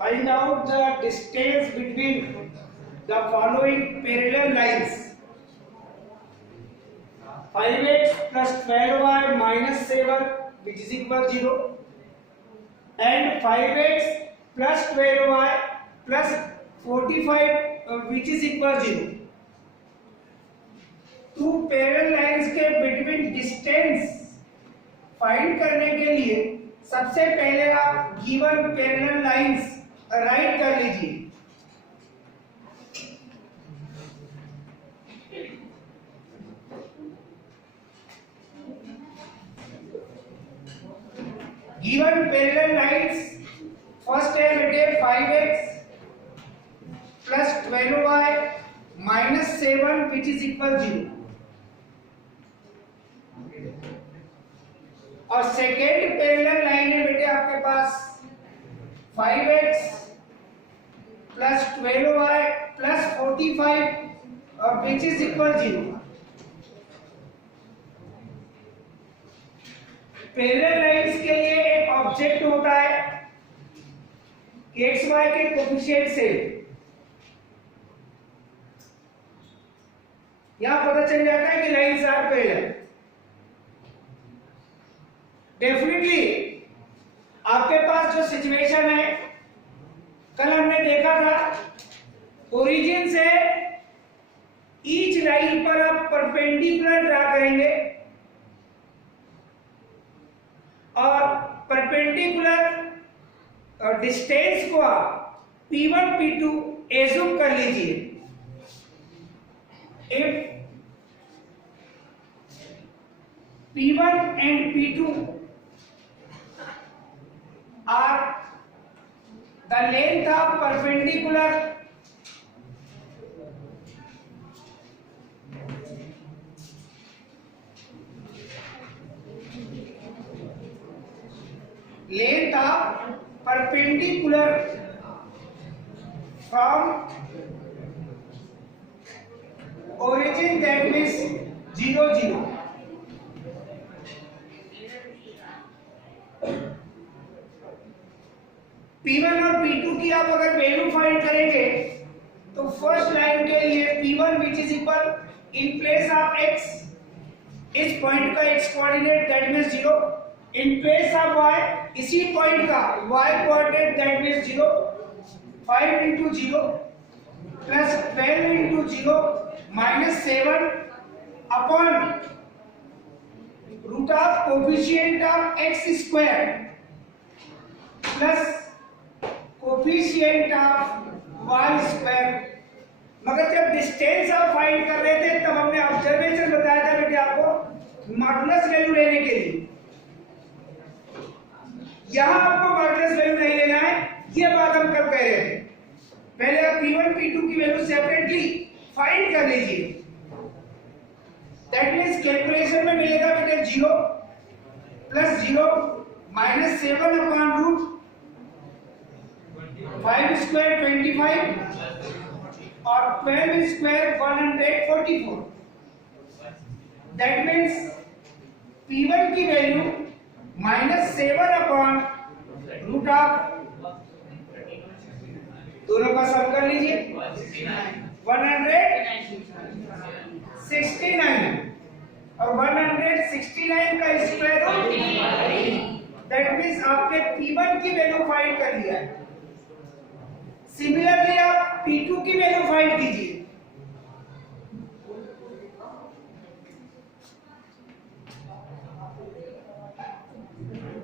Find out the distance between the following parallel lines. 5x plus 12y minus 7 which is equal 0 and 5x plus 12y plus 45 which is equal 0. Two parallel lines के between distance find करने के लिए सबसे पहले आप given parallel lines right कर लीजिए. Given parallel lines first है बेटे 5x plus 12y minus 7 which is equal 0 और सेकेंड पैरेलल लाइन है बेटे आपके पास 5x प्लस 12y प्लस 45 और विच इज इक्वल 0. पैरेलल लाइंस के लिए एक ऑब्जेक्ट होता है कि एक्स वाई के कोफिशिएंट से यहां पता चल जाता है कि लाइंस आर पैरेलल. डेफिनेटली आपके पास जो सिचुएशन है कल हमने देखा था ओरिजिन से ईच लाइन पर आप परपेंडिकुलर ड्रा करेंगे और परपेंडिकुलर डिस्टेंस को आप P1 P2 एज्यूम कर लीजिए. If P1 and P2 are the length of perpendicular from origin, that means 0 0. P1 और P2 की आप अगर वैल्यू फाइंड करेंगे तो फर्स्ट लाइन के लिए P1 which is equal in place of x इस पॉइंट का x coordinate that means 0 in place of y इसी पॉइंट का y coordinate that means 0 5 into 0 plus 12 into 0 minus 7 upon root of coefficient of x square plus coefficient of y square. मगर जब distance आप find कर रहे थे तब हमने ऑब्जर्वेशन बताया था बेटे आपको मॉडुलस वैल्यू लेने के लिए. यहां आपको मॉडुलस वैल्यू नहीं लेना है. ये बात हम कब कह रहे थे. पहले आप P1 P2 की वैल्यू सेपरेटली फाइंड कर लीजिए. दैट मींस कैलकुलेशन में मिलेगा बेटे 0 plus 0 minus 7 upon root 5 square 25 और 12 स्क्वायर 144. दैट मीन्स P1 की value minus 7 upon root of दोनों का सम कर लीजिए 169 और 169 का स्क्वायर रूट. दैट मीन्स आपने P1 की वैल्यू फाइंड कर लिया है. सिमिलरली आप P2 की वैल्यू फाइंड कीजिए.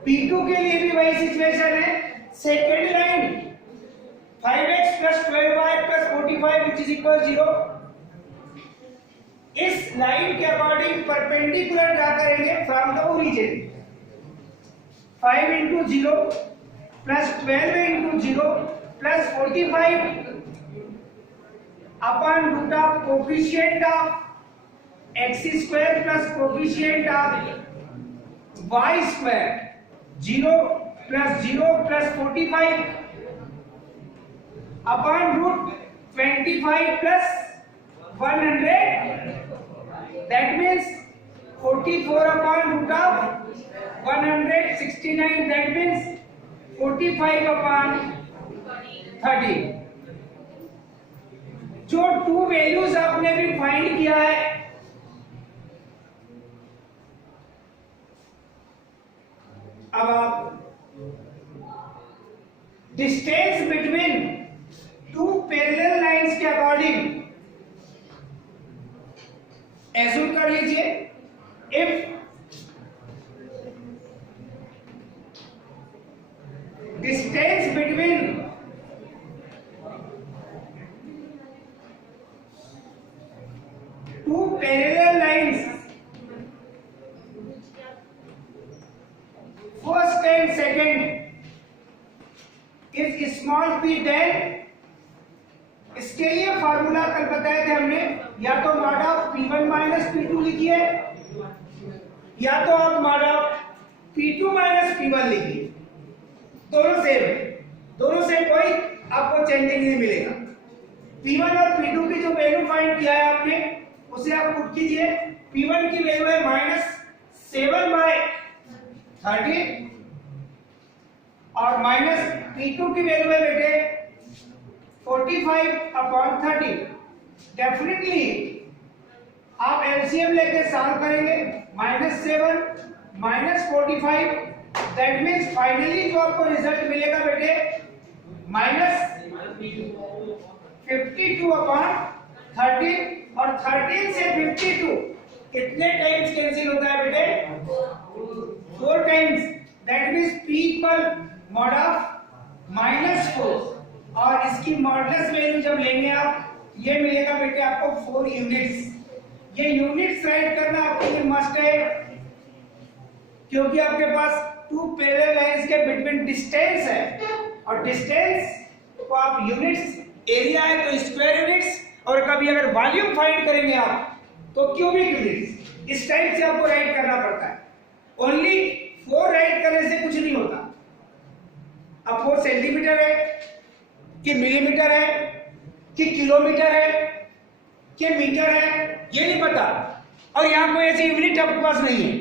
P2 के लिए भी वही सिचुएशन है. Second line 5x plus 12y plus 45 which is equal 0. इस लाइन के अकॉर्डिंग परपेंडिकुलर ड्रा करेंगे from the origin. 5 into 0 plus 12 into 0 plus 45 upon root of coefficient of x square plus coefficient of y square 0 plus 0 plus 45 upon root 25 plus 100, that means 44 upon root of 169, that means 45 upon 30। जो to values आपने भी find किया है, अब आप distance between two parallel lines के according assume कर लीजिए। If distance between two parallel lines first and second is small p, then इसके लिए फॉर्मूला कल बताए थे हमने, या तो mod of P1 minus P2 लिखिए, या तो आप mod of P2 minus P1 लिखिए। दोनों सेम, कोई आपको चेंजिंग नहीं मिलेगा। P1 और P2 की जो वैल्यू फाइंड किया है आपने, उसे आप पुट कीजिए। P1 की वैल्यू है -7/30 और माइनस P2 की वैल्यू है बेटे 45/30। डेफिनेटली आप एलसीएम लेके सॉल्व करेंगे, -7 -45, दैट मीन्स फाइनली जो आपको रिजल्ट मिलेगा बेटे -52/30, और 13 से 52 कितने टाइम्स कैंसिल होता है बेटे? 4 times, that means p equal mod of -4, और इसकी मॉडुलस वैल्यू जब लेंगे आप, ये मिलेगा बेटे आपको 4 यूनिट्स। ये यूनिट्स राइट करना आपके लिए मस्ट है, क्योंकि आपके पास टू पैरेलल लाइंस के बिटवीन डिस्टेंस है, और डिस्टेंस को आप यूनिट्स, एरिया है तो स्क्वायर यूनिट्स, और कभी अगर वॉल्यूम फाइंड करेंगे आप तो क्यूबिक यूनिट्स। इस टाइप से आपको राइट करना पड़ता है। ओनली 4 राइट करने से कुछ नहीं होता। अब 4 सेंटीमीटर है कि मिलीमीटर है कि किलोमीटर है कि मीटर है, ये नहीं पता, और यहां कोई ऐसी यूनिट आपके पास नहीं है,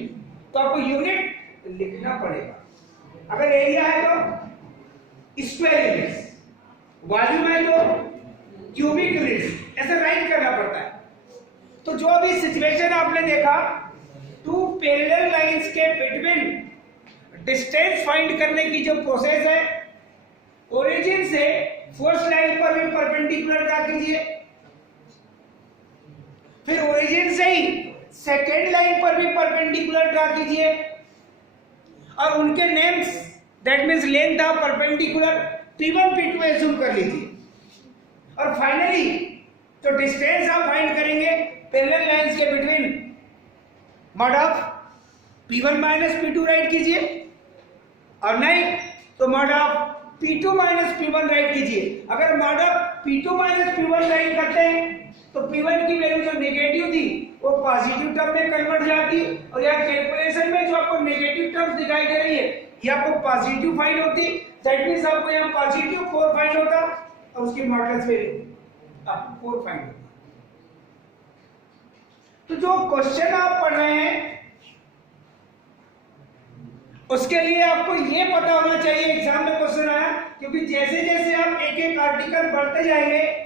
तो आपको यूनिट लिखना पड़ेगा। अगर एरिया है तो स्क्वायर यूनिट्स, वॉल्यूम है तो क्यूबिक यूनिट्स, ऐसे राइट करना पड़ता है। तो जो अभी सिचुएशन आपने देखा, टू पैरेलल लाइंस के बिटवीन डिस्टेंस फाइंड करने की जो प्रोसेस है, ओरिजिन से फर्स्ट लाइन पर भी परपेंडिकुलर ड्रा कीजिए, फिर ओरिजिन से ही सेकेंड लाइन पर भी परपेंडिकुलर ड्रा कीजिए, और उनके names, that means length of perpendicular P1 P2 assume कर लीजिए, और फाइनली तो डिस्टेंस आप फाइंड करेंगे पैरेलल लाइंस के between, mod of P1 minus P2 right कीजिए, और नहीं तो mod of P2 minus P1 right कीजिए। अगर mod of P2 minus P1 right करते हैं तो P1 की वैल्यू जो नेगेटिव थी वो पॉजिटिव टर्म में कन्वर्ट हो जाती, और यहाँ कैलकुलेशन में जो आपको नेगेटिव टर्म्स दिखाई दे रही है ये आपको पॉजिटिव फाइंड होती, दैट मींस आपको यहाँ पॉजिटिव 4 फाइंड होता, और उसकी मॉडुलस वैल्यू आपको 4 फाइंड होता। तो जो क्वेश्चन आप पढ़ रहे हैं उसके लिए आपको ये पता होना चाहिए, एग्जाम में क्वेश्चन आया, क्योंकि जैसे जैसे आप एक एक आर्टिकल पढ़ते जाएंगे,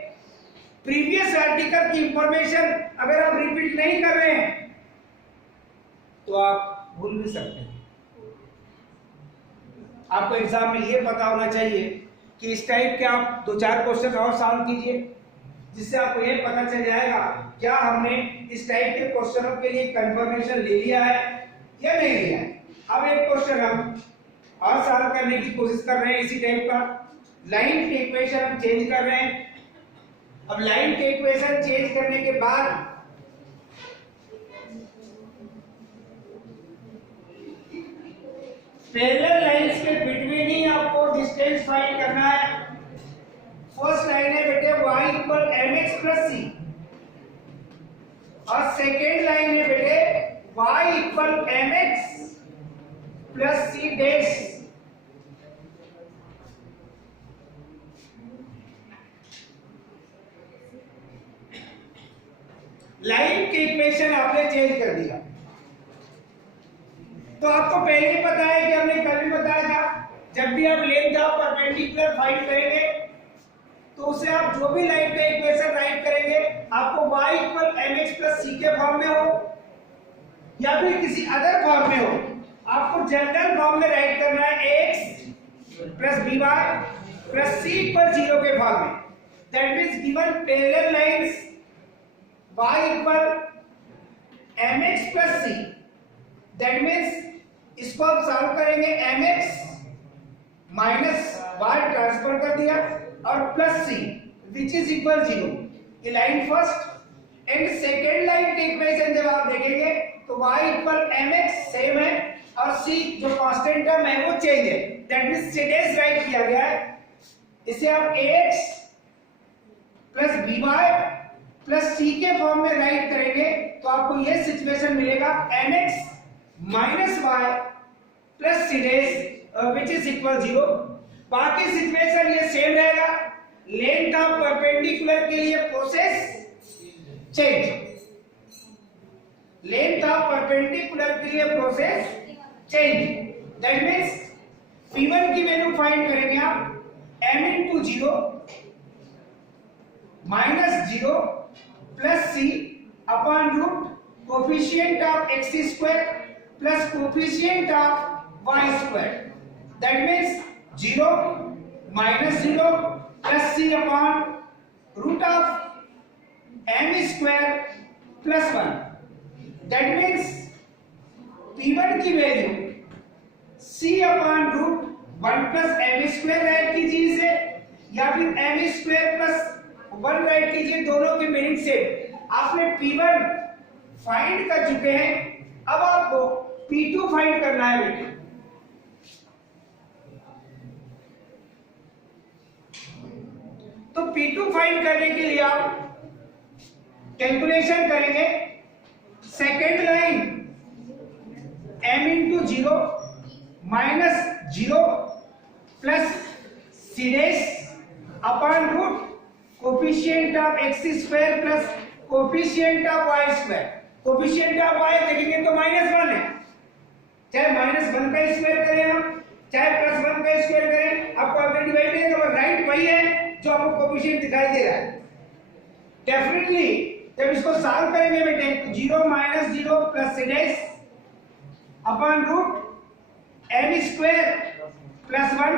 प्रीवियस आर्टिकल की इंफॉर्मेशन अगर आप रिपीट नहीं कर रहे हैं तो आप भूल भी सकते हैं। आपको एग्जाम में ये पता होना चाहिए कि इस टाइप के आप 2-4 क्वेश्चन और सॉल्व कीजिए, जिससे आपको ये पता चल जाएगा क्या हमने इस टाइप के क्वेश्चनों के लिए कंफर्मेशन ले लिया है या नहीं लिया है। अब एक क्वेश्चन हम और सॉल्व करने की कोशिश कर रहे हैं इसी टाइप का। लाइन के इक्वेशन हम चेंज कर रहे हैं। अब लाइन के इक्वेशन चेंज करने के बाद पैरेलल लाइंस के बिटवीन ही आपको डिस्टेंस फाइंड करना है। फर्स्ट लाइन है बेटे y equal mx plus c, और सेकेंड लाइन है बेटे y equal mx plus c dash. Line के इक्वेशन आपने चेंज कर दिया। तो आपको पहले ही पता है कि हमने कल भी बताया था, जब भी आप लेंथ ऑफ परपेंडिकुलर फाइंड करेंगे तो उसे आप जो भी लाइन का इक्वेशन राइट करेंगे आपको y equal mx plus c के फॉर्म में हो या फिर किसी अदर फॉर्म में हो, आपको जनरल फॉर्म में राइट करना है ax plus by plus c equal 0 के फॉर्म में। That means given parallel lines y equal mx plus c, that means इसको आप सॉल्व करेंगे mx माइनस y ट्रांसफर कर दिया और plus c which is equal 0। ये line first and second line के इक्वेशन जब आप देखेंगे तो y इक्वल mx सेम है और c जो कांस्टेंट टर्म है वो चेंज है। दैट मींस सीडेस राइट किया गया है। इसे आप ax plus by plus c के फॉर्म में राइट करेंगे तो आपको ये सिचुएशन मिलेगा mx minus y plus c dash which is equal 0। बाकी सिचुएशन ये सेम रहेगा। लेंथ ऑफ परपेंडिकुलर के लिए process change, length of perpendicular के लिए process change. That means p1 की वैल्यू फाइंड करेंगे आप m into 0 minus 0 plus c upon root coefficient of x square plus coefficient of y square. That means 0 minus 0 plus c upon root of m square plus 1। That means p1 की value c upon root 1 plus m square write कीजिए इसे, या फिर m square plus 1 right कीजिए, दोनों की meaning same. आपने p1 find कर चुके हैं, अब आपको p2 फाइंड करना है बेटे। तो P2 फाइंड करने के लिए आप कैलकुलेशन करेंगे। Second line m into 0 minus 0 plus c dash upon root coefficient of x square plus coefficient of y square. Coefficient of y देखेंगे तो -1 है, चाहे -1 का स्क्वायर करें हम चाहे +1 का स्क्वायर करें, आपको अगर डिवाइड करेंगे तो राइट वही है जो आपको कोफिशिएंट दिखाई दे रहा है। डेफिनेटली जब इसको सॉल्व करेंगे बेटे तो 0 minus 0 plus c dash upon root m square plus 1,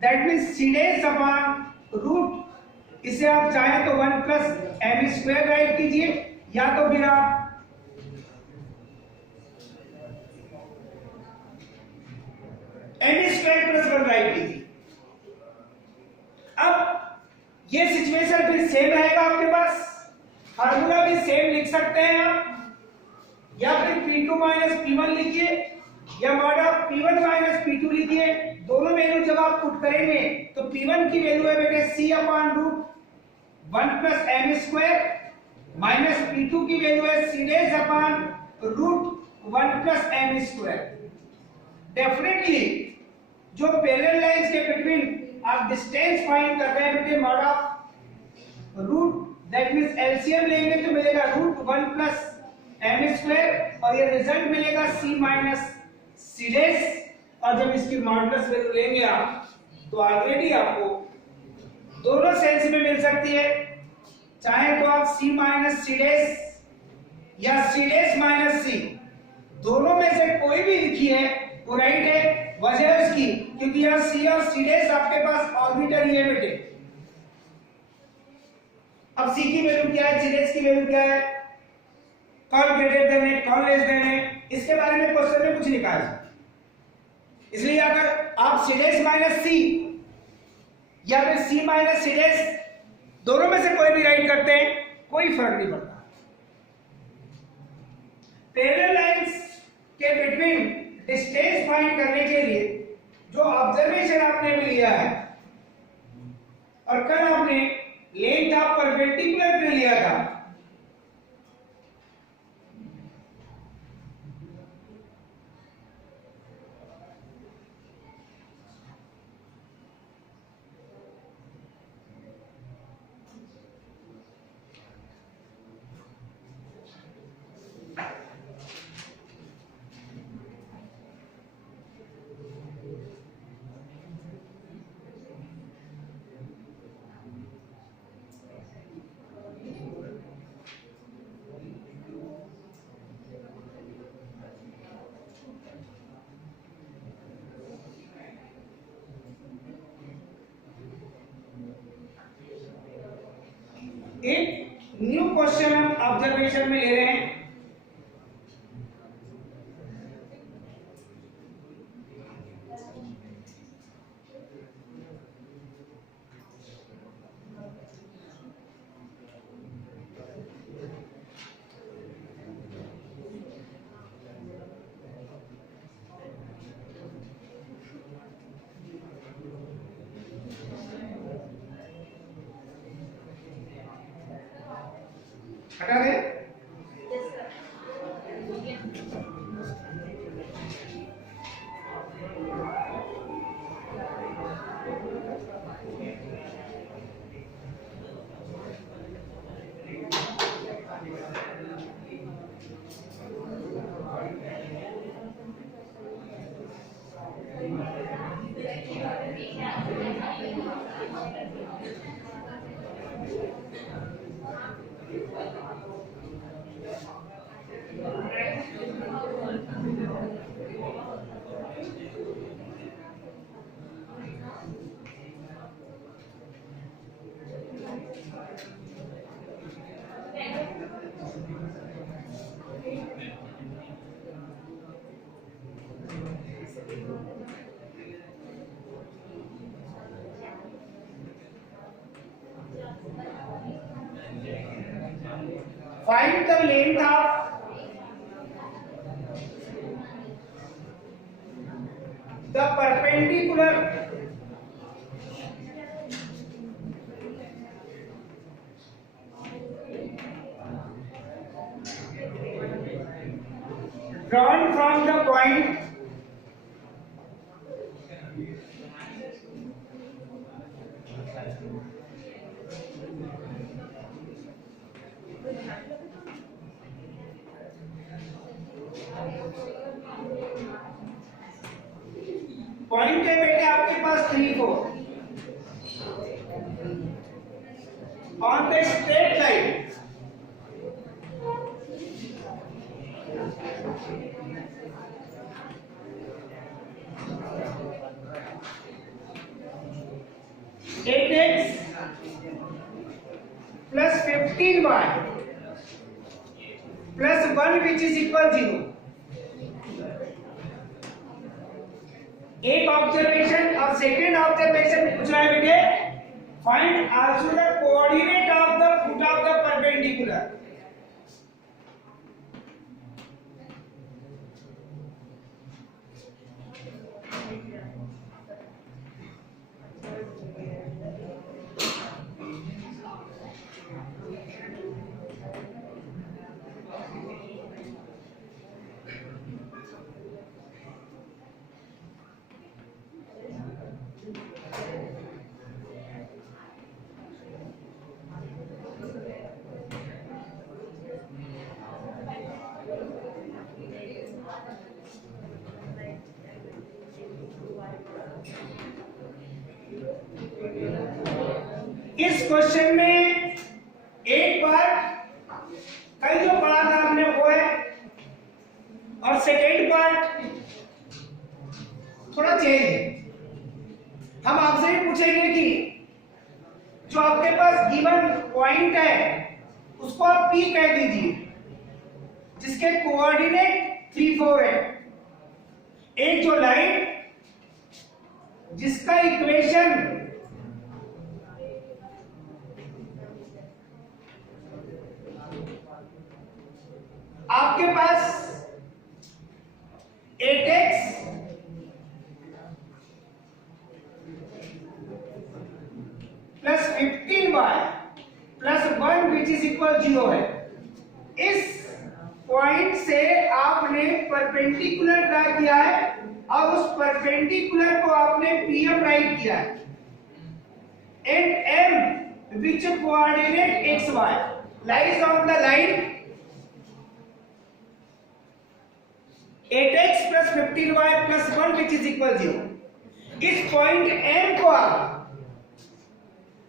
that means c dash upon root, इसे आप चाहे तो 1 प्लस m स्क्वायर राइट कीजिए या तो फिर आप m स्क्वायर प्लस 1 राइट कीजिए। अब ये सिचुएशन फिर सेम रहेगा आपके पास, फार्मूला भी सेम लिख सकते हैं आप, या फिर P2 माइनस P1 लिखिए या mod of P1 minus P2 लिखिए। दोनों वैल्यू जब आप पुट करेंगे तो P1 की वैल्यू है बेटे c upon root 1 plus m square minus P2 की वैल्यू है c dash upon root 1 plus m square. Definitely जो पैरेलल लाइंस के बिटवीन आप डिस्टेंस फाइंड कर रहे हैं बेटे mod of root, that means LCM लेंगे तो मिलेगा रूट 1 प्लस m स्क्वायर और ये रिजल्ट मिलेगा c माइनस c डेस। और जब इसकी मॉडुलस वैल्यू लेंगे आप तो ऑलरेडी आपको दोनों सेंस में मिल सकती है, चाहे तो आप c माइनस c डेस या c डेस माइनस c, दोनों में से कोई भी लिखिए वो राइट है। वजह है उसकी क्योंकि यहाँ c और c डेस आपके पास ऑर्बिटर ही है बेटे। अब c की वैल्यू क्या है, c डेस की वैल्यू क्या है, कौन ग्रेटर देन है कौन लेस देन है, इसके बारे में क्वेश्चन में कुछ नहीं कहा है। इसलिए अगर आप c डेस माइनस c या फिर c माइनस c डेस दोनों में से कोई भी राइट करते हैं कोई फर्क नहीं पड़ता। पैरेलल लाइंस के बिटवीन डिस्टेंस फाइंड करने के लिए जो ऑब्जर्वेशन आपने भी लिया है और कल आपने लेंथ ऑफ परपेंडिकुलर पे लिया था, एक न्यू क्वेश्चन हम ऑब्जर्वेशन में ले रहे हैं। हटा दे। Find the length of the perpendicular drawn from the point point है बेटे आपके पास 3 4 on the straight line at x plus 15y plus 1 which is equal 0। एक ऑब्जर्वेशन और सेकेंड ऑब्जर्वेशन पूछ रहा है बेटे, find also the coordinate of the foot of the perpendicular. इस क्वेश्चन में एक बार कल जो पढ़ा था हमने वो है, और सेकेंड पार्ट थोड़ा चेंज है। हम आपसे भी पूछेंगे कि जो आपके पास गिवन पॉइंट है उसको आप P कह दीजिए, जिसके कोऑर्डिनेट 3 4 है। एक जो लाइन जिसका इक्वेशन आपके पास 8x plus 15y plus 1 which is equal 0 है। इस पॉइंट से आपने परपेंडिकुलर ड्रा किया है और उस परपेंडिकुलर को आपने PM राइट किया है। And M which coordinate XY lies on the line 8x plus 15y plus 1 which is equal 0। इस पॉइंट M को आप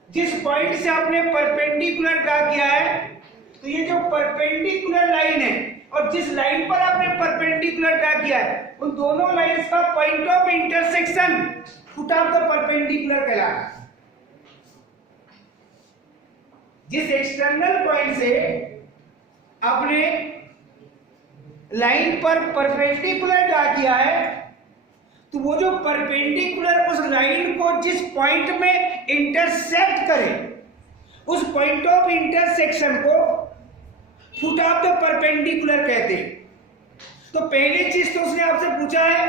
जिस पॉइंट से आपने परपेंडिकुलर ड्रा किया है, तो ये जो परपेंडिकुलर लाइन है और जिस लाइन पर आपने परपेंडिकुलर ड्रा किया है, उन दोनों लाइंस का point of intersection foot of the perpendicular कहलाता है। जिस एक्सटर्नल पॉइंट से आपने लाइन पर परपेंडिकुलर ड्रा किया है, तो वो जो परपेंडिकुलर उस लाइन को जिस पॉइंट में इंटरसेक्ट करे, उस पॉइंट ऑफ इंटरसेक्शन को फुट ऑफ द परपेंडिकुलर कहते हैं। तो पहली चीज तो उसने आपसे पूछा है,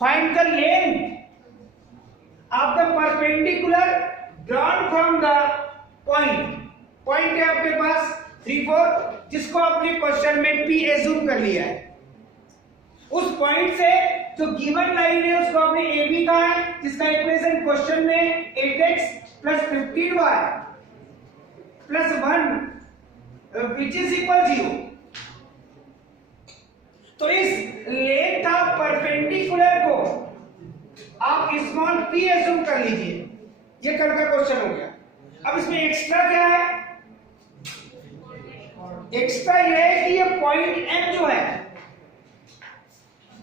find the length of the perpendicular drawn from the point है आपके पास 3 4, जिसको आपने क्वेश्चन में P एज्यूम कर लिया है। उस पॉइंट से जो गिवन लाइन है उसको आपने AB कहा है, जिसका इक्वेशन क्वेश्चन में 8x + 15y + 1 which is equal 0। तो इस लेंथ ऑफ परपेंडिकुलर को आप स्मॉल p एज्यूम कर लीजिए। ये कल का क्वेश्चन हो गया। अब इसमें एक्स्ट्रा क्या है? एक्स्ट्रा यह है कि ये पॉइंट M जो है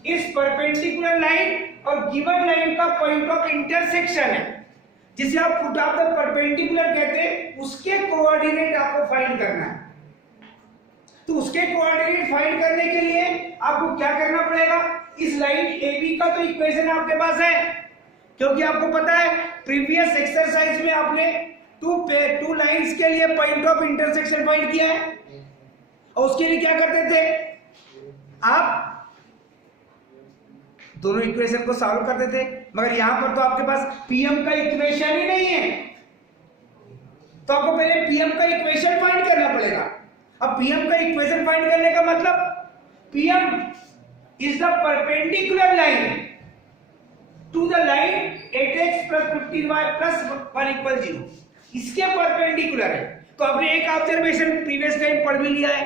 इस परपेंडिकुलर लाइन और गिवन लाइन का पॉइंट ऑफ इंटरसेक्शन है, जिसे आप फुट ऑफ द परपेंडिकुलर कहते हैं। उसके कोऑर्डिनेट आपको फाइंड करना है। तो उसके कोऑर्डिनेट फाइंड करने के लिए आपको क्या करना पड़ेगा? इस लाइन AB का तो इक्वेशन आपके पास है, क्योंकि आपको पता है प्रीवियस एक्सरसाइज में आपने टू लाइंस के लिए पॉइंट ऑफ इंटरसेक्शन फाइंड किया है। और उसके लिए क्या करते थे? आप दोनों इक्वेशन को सॉल्व करते थे, मगर यहां पर तो आपके पास PM का इक्वेशन ही नहीं है, तो आपको पहले PM का इक्वेशन फाइंड करना पड़ेगा। अब PM का इक्वेशन फाइंड करने का मतलब PM is the perpendicular line to the line 8x + 15y + 1 = 0। इसके परपेंडिकुलर है। तो आपने एक ऑब्जर्वेशन प्रीवियस टाइम पढ़ भी लिया है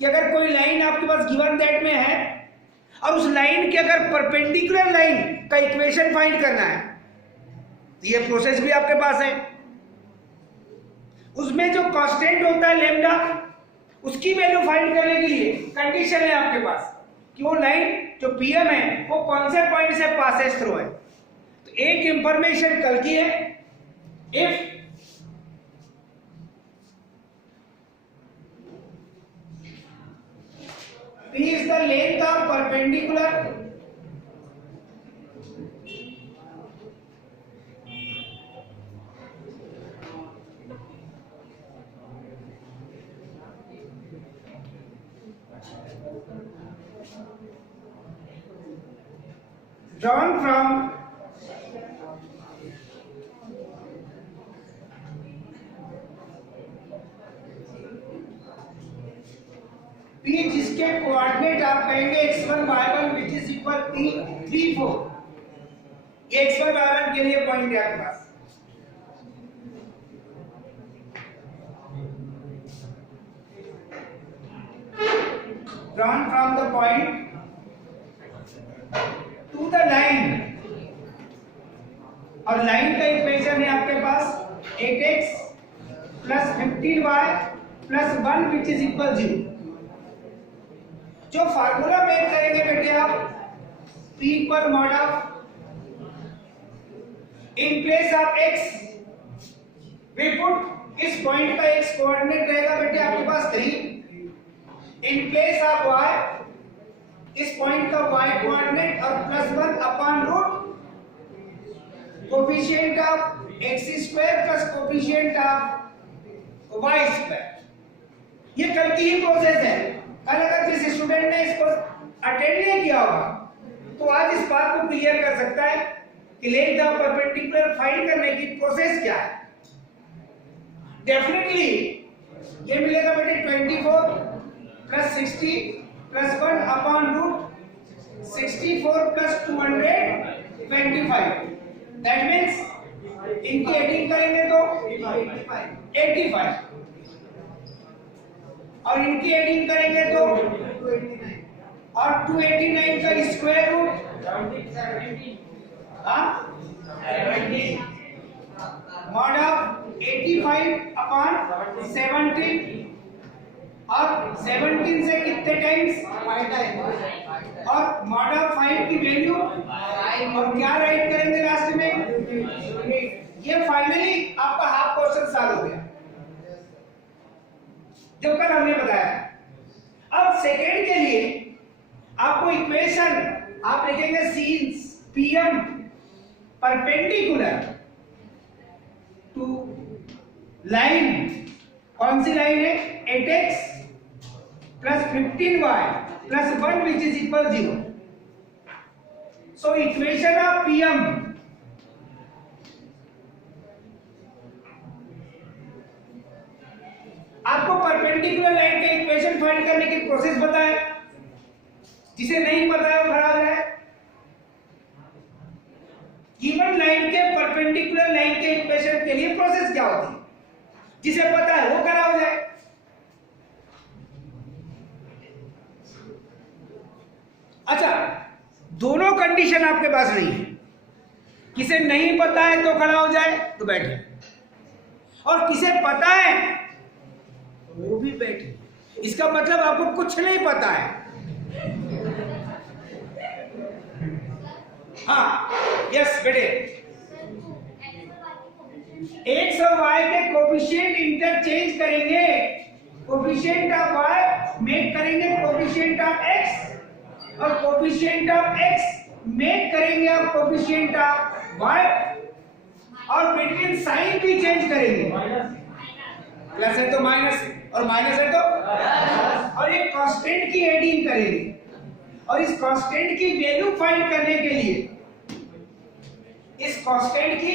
कि अगर कोई लाइन आपके पास गिवन दैट में है और उस लाइन के अगर परपेंडिकुलर लाइन का इक्वेशन फाइंड करना है, तो ये प्रोसेस भी आपके पास है। उसमें जो कांस्टेंट होता है लैम्डा, उसकी वैल्यू फाइंड करने के लिए कंडीशन है आपके पास कि वो लाइन जो PM है वो कौन से पॉइंट से पासेस थ्रू है। तो एक इंफॉर्मेशन कल की है, if P is the length of perpendicular drawn from P, जिसके कोऑर्डिनेट आप कहेंगे x1 y1 which is equal P 3 4। ये x1 y1 के लिए पॉइंट है आपके पास। drawn from the point to the line, और लाइन का इक्वेशन है आपके पास 8x + 15y + 1 which is equal 0। जो फार्मूला मेक करेंगे बेटे आप, P पर mod of in place of x we put इस पॉइंट का x कोऑर्डिनेट रहेगा बेटे आपके पास 3, इन प्लेस ऑफ y इस पॉइंट का y कोऑर्डिनेट और +1 upon root coefficient of x² plus coefficient of y²। ये कल की ही प्रोसेस है। कल अगर जिस स्टूडेंट ने इसको अटेंड नहीं किया होगा तो आज इस बात को क्लियर कर सकता है कि लेंथ ऑफ परपेंडिकुलर फाइंड करने की प्रोसेस क्या है। डेफिनेटली ये मिलेगा बेटे 24 + 60 + 1 अपॉन रूट 64 + 225। दैट मींस इनकी एडिंग करेंगे तो 85 और इनकी एडिंग करेंगे तो 289 और 289 का square root 70 mod of 85 upon 17 और 17 से कितने टाइम्स 5 टाइम्स और मॉड ऑफ 5 की वैल्यू और क्या राइट करेंगे लास्ट में। ये फाइनली आपका हाफ क्वेश्चन सॉल्व हो गया। जो कल हमने बताया। अब सेकेंड के लिए आपको इक्वेशन आप लिखेंगे since PM perpendicular to line, कौन सी लाइन है? 8x plus 15y plus 1 which is equal 0। So equation of PM आपको परपेंडिकुलर लाइन के इक्वेशन फाइंड करने की प्रोसेस पता है, जिसे नहीं पता है वो खड़ा हो जाए। गिवन लाइन के परपेंडिकुलर लाइन के इक्वेशन के लिए प्रोसेस क्या होती है, जिसे पता है वो खड़ा हो जाए। अच्छा, दोनों कंडीशन आपके पास नहीं है, किसे नहीं पता है तो खड़ा हो जाए तो बैठे, और किसे पता है वो भी बैठे। इसका मतलब आपको कुछ नहीं पता है। हाँ, यस बेटे, एक्स और वाई के कोफिशिएंट इंटरचेंज करेंगे, कोफिशिएंट ऑफ वाई मेक करेंगे कोफिशिएंट ऑफ एक्स, और कोफिशिएंट ऑफ एक्स मेक करेंगे आप कोफिशिएंट ऑफ वाई, और बिटवीन साइन भी चेंज करेंगे, प्लस है तो माइनस है, और माइनस है तो और एक कांस्टेंट की एडिंग करेंगे, और इस कांस्टेंट की वैल्यू फाइंड करने के लिए, इस कांस्टेंट की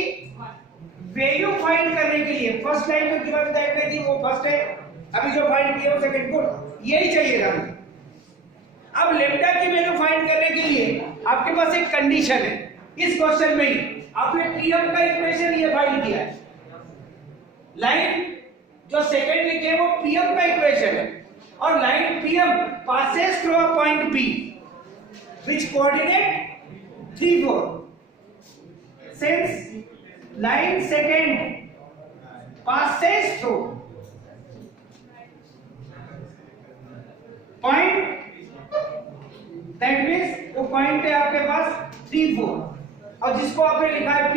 वैल्यू फाइंड करने के लिए फर्स्ट लाइन में गिवन दैट थी वो फर्स्ट है, अभी जो फाइंड किया वो सेकंड को, यही चाहिए था हमें। अब लेम्डा की वैल्यू फाइंड करने के लिए आपके पास एक कंडीशन है, इस क्वेश्चन में ही आपने PM का इक्वेशन ये फाइंड किया है, लाइन जो सेकंड लिखे वो PM का इक्वेशन है, और line PM passes through a point P which coordinate 3, 4. Since line second passes through point, that means वो पॉइंट है आपके पास 3, 4, और जिसको आपने लिखा है P,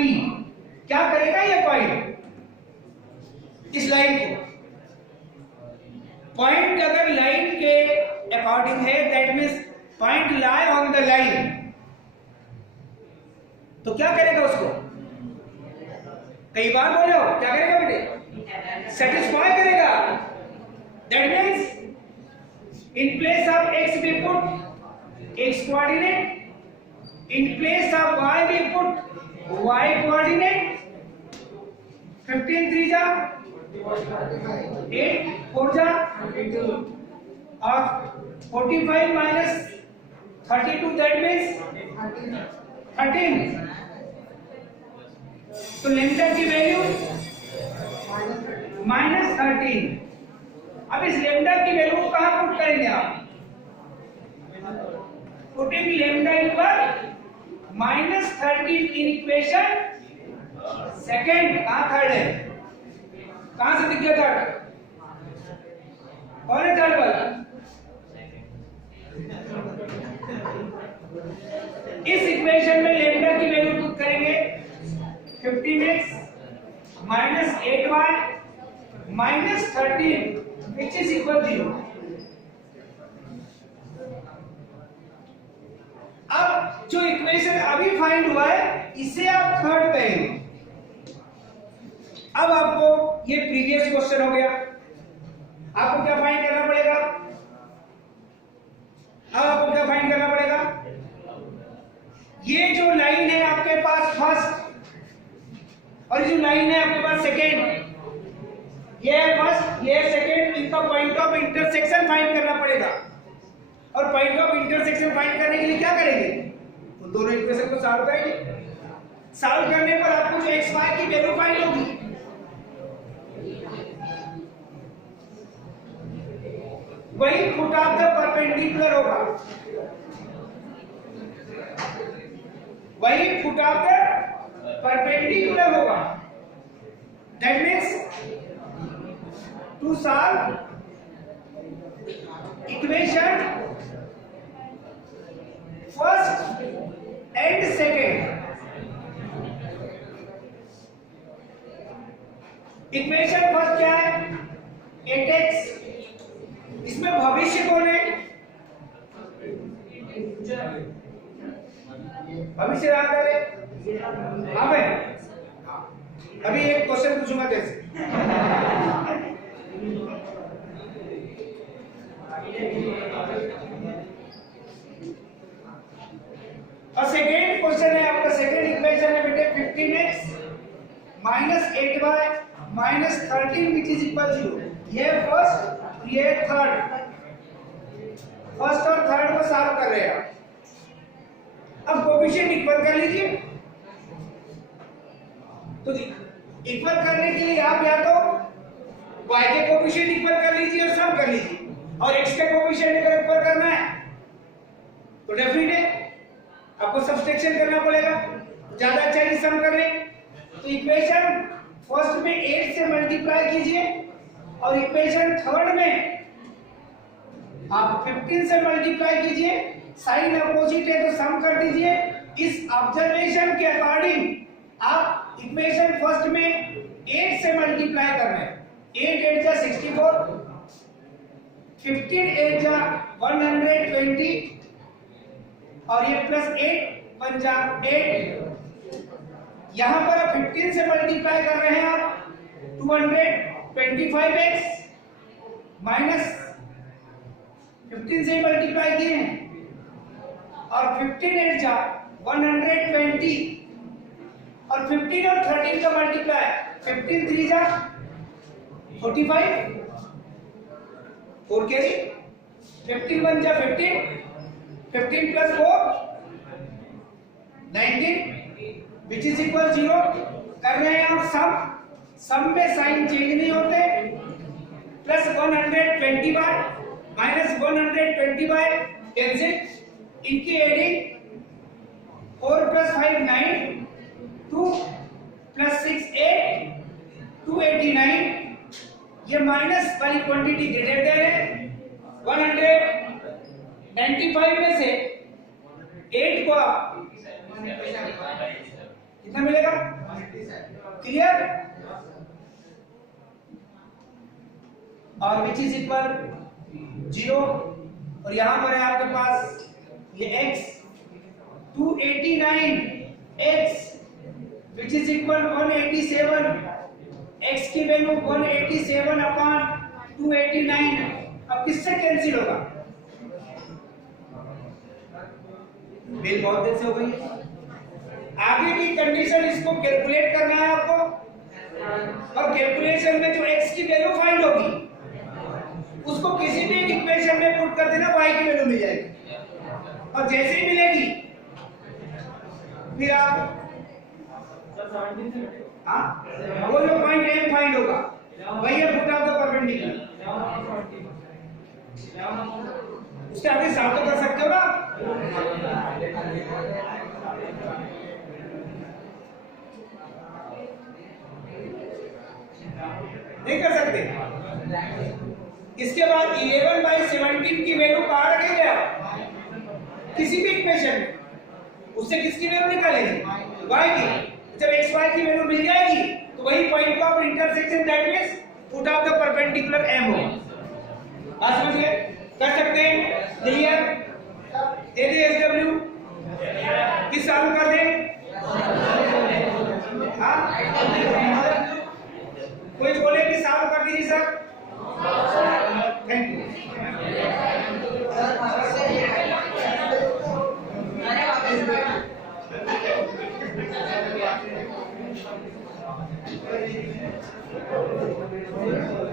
क्या करेगा ये पॉइंट? इस लाइन को, पॉइंट अगर लाइन के अकॉर्डिंग है, that means point lie on the line, तो क्या करेगा उसको? कई बार बोले हो, क्या करेगा बेटे? सेटिस्फाई करेगा। That means in place of x we put x coordinate, in place of y we put y coordinate, 15 3 जा 8 4 जा, और 45 minus 32 that means 13। तो लेम्डा की वैल्यू -13। अब इस लेम्डा की वैल्यू को कहां पुट करेंगे आप? Putting lambda equal -13 in equation second. कहां थर्ड है? कहां से दिख गया थर्ड? कौन है थर्ड वाला? इस इक्वेशन में लेम्डा की वैल्यू पुट करेंगे 15x minus 8y minus 13 which is equal 0। अब जो इक्वेशन अभी फाइंड हुआ है इसे आप थर्ड कहेंगे। अब आपको ये प्रीवियस क्वेश्चन हो गया, आपको क्या फाइंड करना पड़ेगा? अब आपको क्या फाइंड करना पड़ेगा? ये जो लाइन है आपके पास फर्स्ट, और जो लाइन है आपके पास सेकेंड, ये है फर्स्ट, ये है सेकेंड, इनका पॉइंट ऑफ इंटरसेक्शन फाइंड करना पड़ेगा। और पॉइंट ऑफ इंटरसेक्शन फाइंड करने के लिए क्या करेंगे? उन दोनों इक्वेशन को सॉल्व करेंगे। सॉल्व करने पर आपको जो एक्स वाई की वैल्यू फाइंड होगी, वही फुट ऑफ द परपेंडिकुलर होगा, वही फुट ऑफ द परपेंडिकुलर होगा। That means to solve equation first and second, equation first क्या है? 8x इसमें भविष्य कौन है? भविष्य रहा है। अब है अभी एक क्वेश्चन पूछूंगा तेरे से। और सेकेंड क्वेश्चन है आपका, सेकेंड इक्वेशन है बेटे 15x minus 8y minus 13 which is equal 0। ये फर्स्ट, ये थर्ड, फर्स्ट और थर्ड को सॉल्व कर रहे हैं आप। अब कोएफिशिएंट इक्वल कर लीजिए। तो इक्वल करने के लिए आप या तो y के कोएफिशिएंट इक्वल कर लीजिए और सम कर लीजिए, और x के कोएफिशिएंट अगर इक्वल करना है तो डेफिनेट है आपको सब्सट्रैक्शन करना पड़ेगा। ज्यादा अच्छा है सम कर ले। तो इक्वेशन फर्स्ट में 8 से मल्टीप्लाई कीजिए और इक्वेशन थर्ड में आप 15 से मल्टीप्लाई कीजिए। साइन अपोजिट है तो सम कर दीजिए। इस ऑब्जर्वेशन के अकॉर्डिंग आप इक्वेशन फर्स्ट में 8 से मल्टीप्लाई कर रहे हैं। 8 8 जा 64, 15 8 जा 120 और ये प्लस 8 पंजा 8। यहां पर आप 15 से मल्टीप्लाई कर रहे हैं आप 225x माइनस 15 से मल्टीप्लाई किए हैं और 15 8 जा 120 और 15 और 13 का मल्टीप्लाई 15 3 जा 45 4 कैरी 15 1 जा 15 15 plus 4 19 which is equal 0। कर रहे हैं आप सम में साइन चेंज नहीं होते। Plus 120 bye minus 120 by cancel, इनकी एडिंग 4 plus 5 9 2 plus 6 8 289। ये माइनस वाली क्वांटिटी ग्रेटर देन है 195 में से 8 को कितना मिलेगा? क्लियर? और विच इज इक्वल 0। और यहां पर है आपके पास ये x 289 x which is equal 187। x की वैल्यू 187 अपॉन 289। अब किससे कैंसिल होगा? बिल बहुत देर से हो गई है। आगे की कंडीशन इसको कैलकुलेट करना है आपको, और कैलकुलेशन में जो x की वैल्यू फाइंड होगी उसको किसी भी एक इक्वेशन में पुट कर देना, y की वैल्यू मिल जाएगी। और जैसे ही मिलेगी फिर आप वो जो पॉइंट m फाइंड होगा वही है पुट ऑफ द परपेंडिकुलर। उसके आगे साफ तो कर सकते हो ना। नहीं कर सकते। इसके बाद 11/17 की वैल्यू कहां रखेंगे आप? किसी भी इक्वेशन में उससे किसकी वैल्यू निकालेंगे? y की। जब x y की वैल्यू मिल जाएगी तो वही point of intersection that means put off the perpendicular m होगा। बात समझिए? कर सकते हैं। क्लियर? दे दे SW किस सॉल्व कर दे? हाँ कोई बोले कि सॉल्व कर दीजिए सर। Thank you.